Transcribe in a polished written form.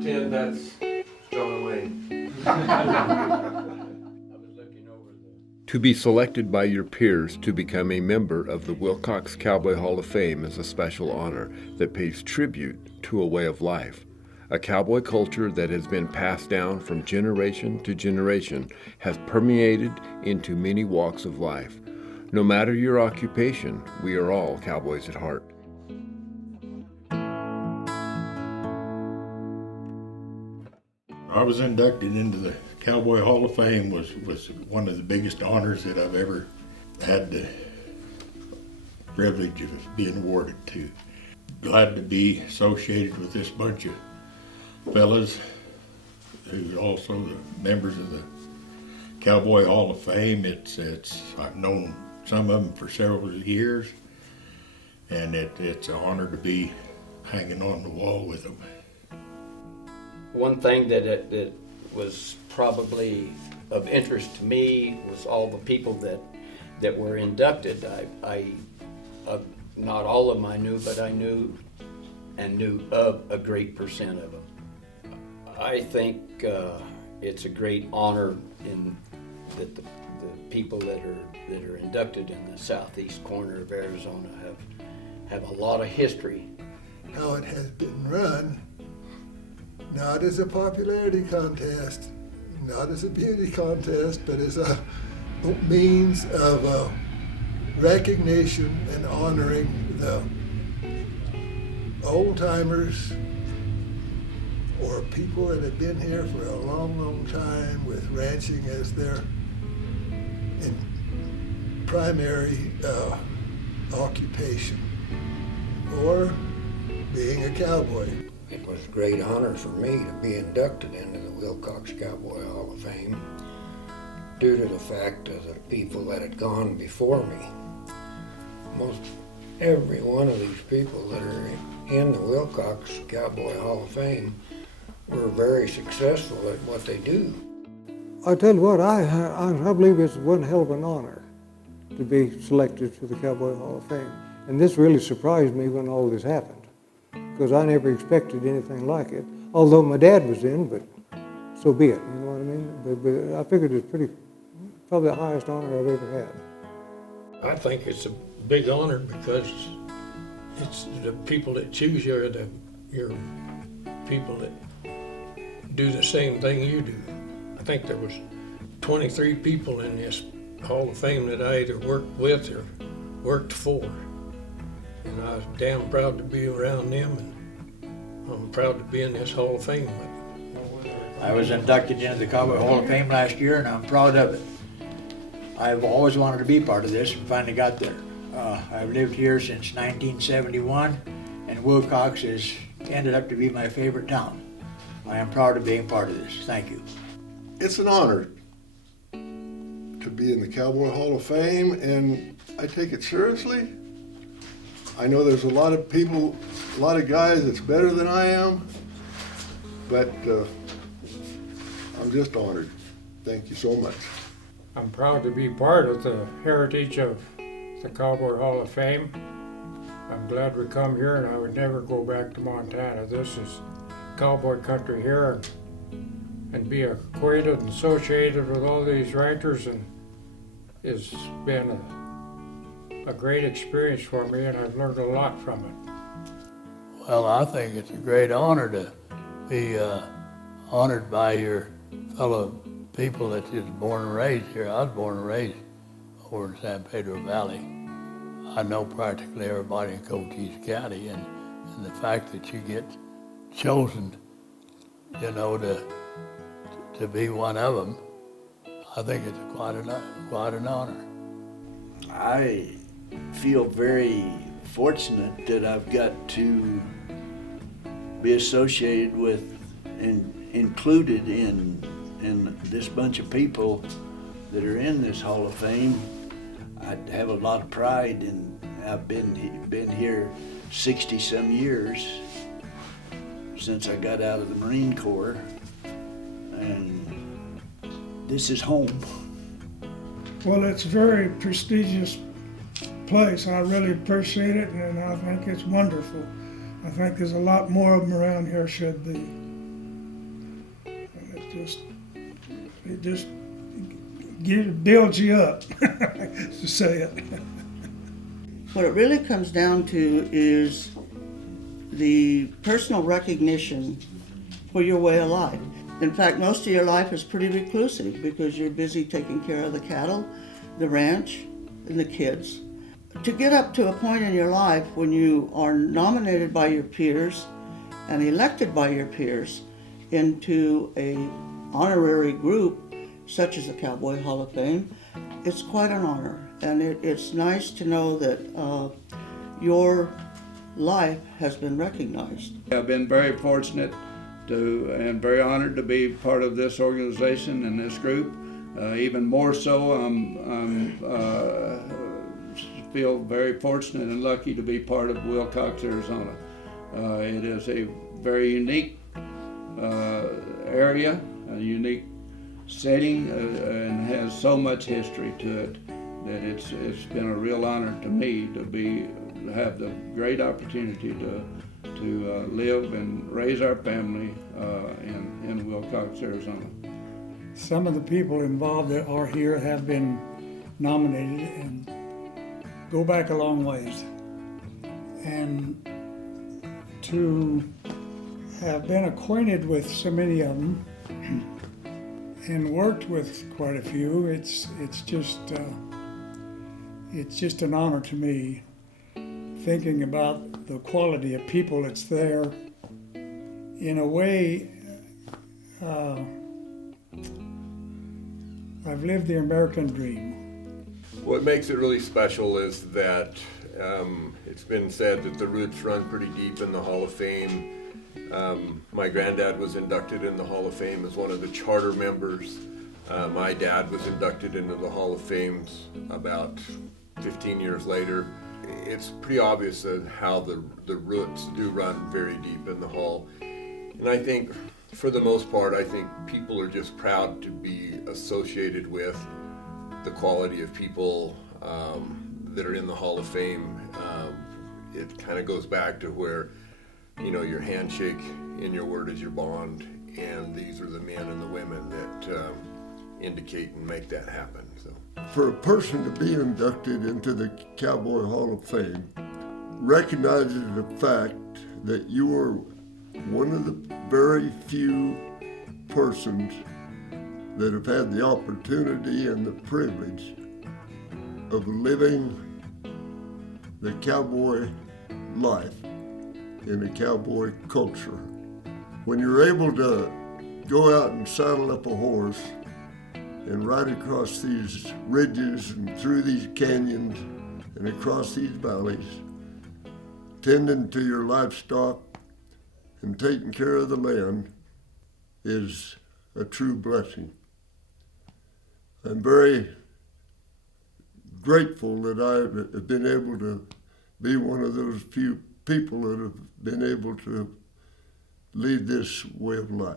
pretend that's John Wayne. To be selected by your peers to become a member of the Willcox Cowboy Hall of Fame is a special honor that pays tribute to a way of life. A cowboy culture that has been passed down from generation to generation has permeated into many walks of life. No matter your occupation, we are all cowboys at heart. I was inducted into the Cowboy Hall of Fame was one of the biggest honors that I've ever had the privilege of being awarded to. Glad to be associated with this bunch of fellas who are also the members of the Cowboy Hall of Fame. I've known some of them for several years, and it's an honor to be hanging on the wall with them. One thing that was probably of interest to me was all the people that were inducted. I not all of them I knew, but I knew of a great percent of them. I think it's a great honor that the people that are inducted in the southeast corner of Arizona have a lot of history. How it has been run, not as a popularity contest, not as a beauty contest, but as a means of recognition and honoring the old-timers or people that have been here for a long, long time with ranching as their primary occupation, or being a cowboy. It was a great honor for me to be inducted into the Willcox Cowboy Hall of Fame due to the fact of the people that had gone before me. Most every one of these people that are in the Willcox Cowboy Hall of Fame were very successful at what they do. I tell you what, I believe it's one hell of an honor to be selected to the Cowboy Hall of Fame. And this really surprised me when all this happened, because I never expected anything like it. Although my dad was in, but so be it, you know what I mean? But I figured it's probably the highest honor I've ever had. I think it's a big honor because it's the people that choose you are your people that do the same thing you do. I think there was 23 people in this Hall of Fame that I either worked with or worked for. And I was damn proud to be around them, and I'm proud to be in this Hall of Fame. I was inducted into the Cowboy Hall of Fame last year, and I'm proud of it. I've always wanted to be part of this and finally got there. I've lived here since 1971, and Willcox has ended up to be my favorite town. I am proud of being part of this. Thank you. It's an honor to be in the Cowboy Hall of Fame, and I take it seriously. I know there's a lot of people, a lot of guys that's better than I am, but I'm just honored. Thank you so much. I'm proud to be part of the heritage of the Cowboy Hall of Fame. I'm glad we come here, and I would never go back to Montana. This is cowboy country here, and be acquainted and associated with all these ranchers, and it's been a great experience for me, and I've learned a lot from it. Well, I think it's a great honor to be honored by your fellow people that is born and raised here. I was born and raised over in San Pedro Valley. I know practically everybody in Cochise County, and the fact that you get chosen, you know, to be one of them, I think it's quite an honor. I feel very fortunate that I've got to be associated with and included in this bunch of people that are in this Hall of Fame. I have a lot of pride, and I've been here 60-some years since I got out of the Marine Corps, and this is home. Well, it's a very prestigious place. I really appreciate it, and I think it's wonderful. I think there's a lot more of them around here should be. it just builds you up, to say it. What it really comes down to is the personal recognition for your way of life. In fact, most of your life is pretty reclusive because you're busy taking care of the cattle, the ranch, and the kids. To get up to a point in your life when you are nominated by your peers and elected by your peers into a honorary group such as the Cowboy Hall of Fame, it's quite an honor. And it's nice to know that your life has been recognized. I've been very fortunate and very honored to be part of this organization and this group. Even more so, feel very fortunate and lucky to be part of Willcox, Arizona. It is a very unique area, a unique setting, and has so much history to it that it's been a real honor to me to have the great opportunity to live and raise our family in Willcox, Arizona. Some of the people involved that are here have been nominated and go back a long ways. And to have been acquainted with so many of them and worked with quite a few, it's just an honor to me, thinking about the quality of people that's there. In a way, I've lived the American dream. What makes it really special is that it's been said that the roots run pretty deep in the Hall of Fame. My granddad was inducted in the Hall of Fame as one of the charter members. My dad was inducted into the Hall of Fame about 15 years later. It's pretty obvious that how the roots do run very deep in the Hall. And I think, for the most part, I think people are just proud to be associated with the quality of people that are in the Hall of Fame. It kind of goes back to where, you know, your handshake and your word is your bond, and these are the men and the women that indicate and make that happen. So, for a person to be inducted into the Cowboy Hall of Fame recognizes the fact that you are one of the very few persons that have had the opportunity and the privilege of living the cowboy life in a cowboy culture. When you're able to go out and saddle up a horse and ride across these ridges and through these canyons and across these valleys, tending to your livestock and taking care of the land is a true blessing. I'm very grateful that I have been able to be one of those few people that have been able to lead this way of life.